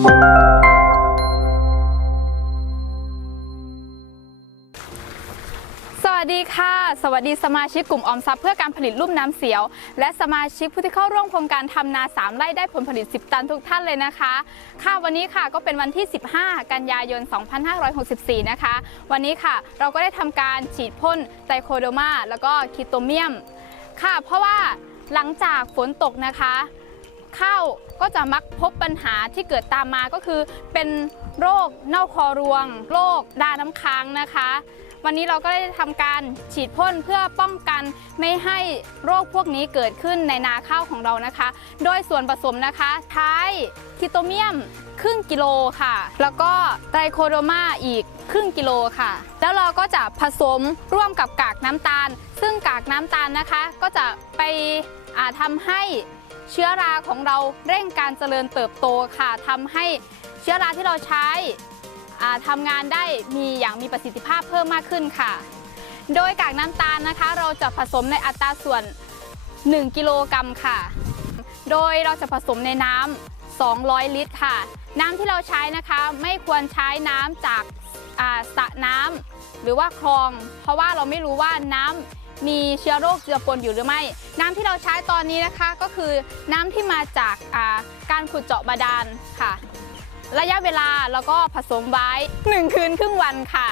สวัสดีค่ะ สวัสดีสมาชิกกลุ่มออมทรัพย์เพื่อการผลิตลุ่มน้ำเสียว และสมาชิกผู้ที่เข้าร่วมโครงการทำนา 3 ไร่ได้ผลผลิต 10 ตันทุกท่านเลยนะคะ ค่ะวันนี้ค่ะก็เป็นวันที่ 15 กันยายน 2564 นะคะ วันนี้ค่ะเราก็ได้ทำการฉีดพ่นไตรโคโดมาแล้วก็คิโตเมียม ค่ะ เพราะว่าหลังจากฝนตกนะคะ ข้าวก็จะมักพบปัญหาที่เกิดตามมาก็คือ เป็นโรคเน่าคอรวง โรคดาน้ำค้างนะคะ วันนี้เราก็ได้ทำการฉีดพ่นเพื่อป้องกันไม่ให้โรคพวกนี้เกิดขึ้นในนาข้าวของเรานะคะ โดยส่วนผสมนะคะท้ายคิโตเมียมครึ่งกิโลค่ะ แล้วก็ไตรโคโดมาอีกครึ่งกิโลค่ะ แล้วเราก็จะผสมร่วมกับกากน้ำตาล ซึ่งกากน้ำตาลนะคะ ก็จะไปทำให้ เชื้อราของเราเร่งการเจริญเติบโตค่ะทำให้เชื้อราที่เราใช้อ่าทำงานได้มีอย่างมีประสิทธิภาพเพิ่มมากขึ้นค่ะ โดยกากน้ำตาลนะคะ เราจะผสมในอัตราส่วน 1 กิโลกรัมค่ะ โดยเราจะผสมในน้ำ 200 ลิตรค่ะ น้ำที่เราใช้นะคะไม่ควรใช้น้ำจากสระน้ำหรือว่าคลอง เพราะว่าเราไม่รู้ว่าน้ำ มีเชื้อโรคเจือปนอยู่หรือไม่ น้ำที่เราใช้ตอนนี้นะคะก็คือน้ำที่มาจากาการขุดเจาะบาดาลค่ะ ระยะเวลาแล้วก็ผสมไว้ 1 คืนครึ่งวันค่ะ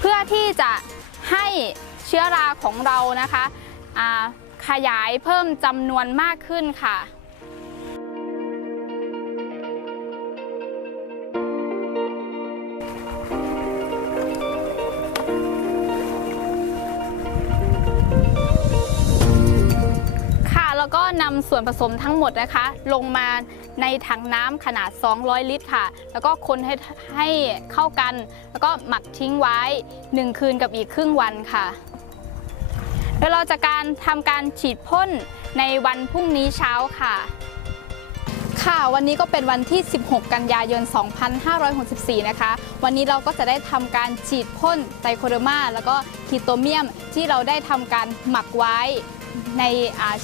เพื่อที่จะให้เชื้อราของเรานะคะขยายเพิ่มจำนวนมากขึ้นค่ะ นำส่วนผสมทั้งหมดนะคะ ลงมาในถังน้ำขนาด 200 ลิตรค่ะ แล้วก็คนให้ให้เข้ากัน แล้วก็หมักทิ้งไว้ 1 คืนกับอีกครึ่งวันค่ะโดยเราจะการทำการฉีดพ่นในวันพรุ่งนี้เช้าค่ะค่ะวันนี้ก็เป็นวันที่ 16 กันยายน 2564 นะคะ วันนี้เราก็จะได้ทำการฉีดพ่นไตโคเดอร์มาแล้วก็คีโตเมียมที่เราได้ทำการหมักไว้ ใน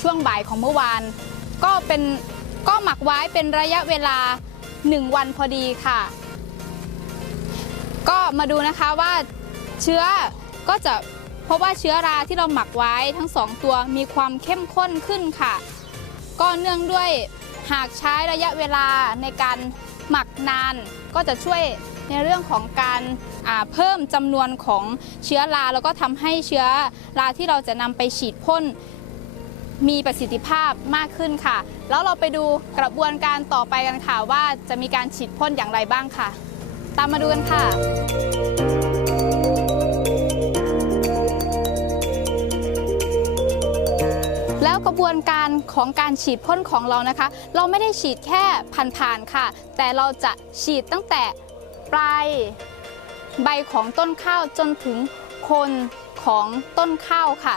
ช่วงบ่ายของเมื่อวาน ก็เป็นก็หมักไว้เป็นระยะเวลา 1 วันพอดีค่ะ ก็มาดูนะคะว่าเชื้อก็จะพบว่าเชื้อราที่เราหมักไว้ทั้งสองตัวมีความเข้มข้นขึ้นค่ะ ก็เนื่องด้วยหากใช้ระยะเวลาในการหมักนาน ก็จะช่วยในเรื่องของการาเพิ่มจำนวนของเชื้อราแล้วก็ทำให้เชื้อราที่เราจะนำไปฉีดพ่น มีประสิทธิภาพมากขึ้นค่ะ แล้วเราไปดูกระบวนการต่อไปกันค่ะ ว่าจะมีการฉีดพ่นอย่างไรบ้างค่ะ ตามมาดูกันค่ะแล้วกระบวนการของการฉีดพ่นของเรานะคะ เราไม่ได้ฉีดแค่ผ่านๆค่ะ แต่เราจะฉีดตั้งแต่ปลายใบของต้นข้าวจนถึงคนของต้นข้าวค่ะ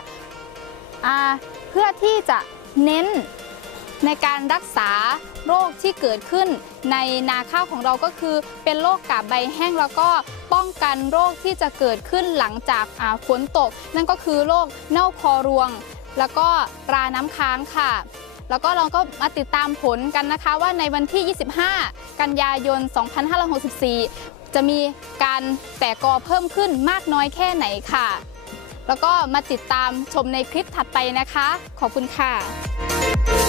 เพื่อที่จะเน้นในการรักษาโรคที่เกิดขึ้นในนาข้าวของเราก็คือ เป็นโรคกาบใบแห้งแล้วก็ป้องกันโรคที่จะเกิดขึ้นหลังจากฝนตก นั่นก็คือโรคเน่าคอรวง แล้วก็ราน้ำค้างค่ะ แล้วก็เราก็มาติดตามผลกันนะคะว่าในวันที่ 25 กันยายน 2564 จะมีการแตกกอเพิ่มขึ้นมากน้อยแค่ไหนค่ะ แล้วก็มาติดตามชมในคลิปถัดไปนะคะ ขอบคุณค่ะ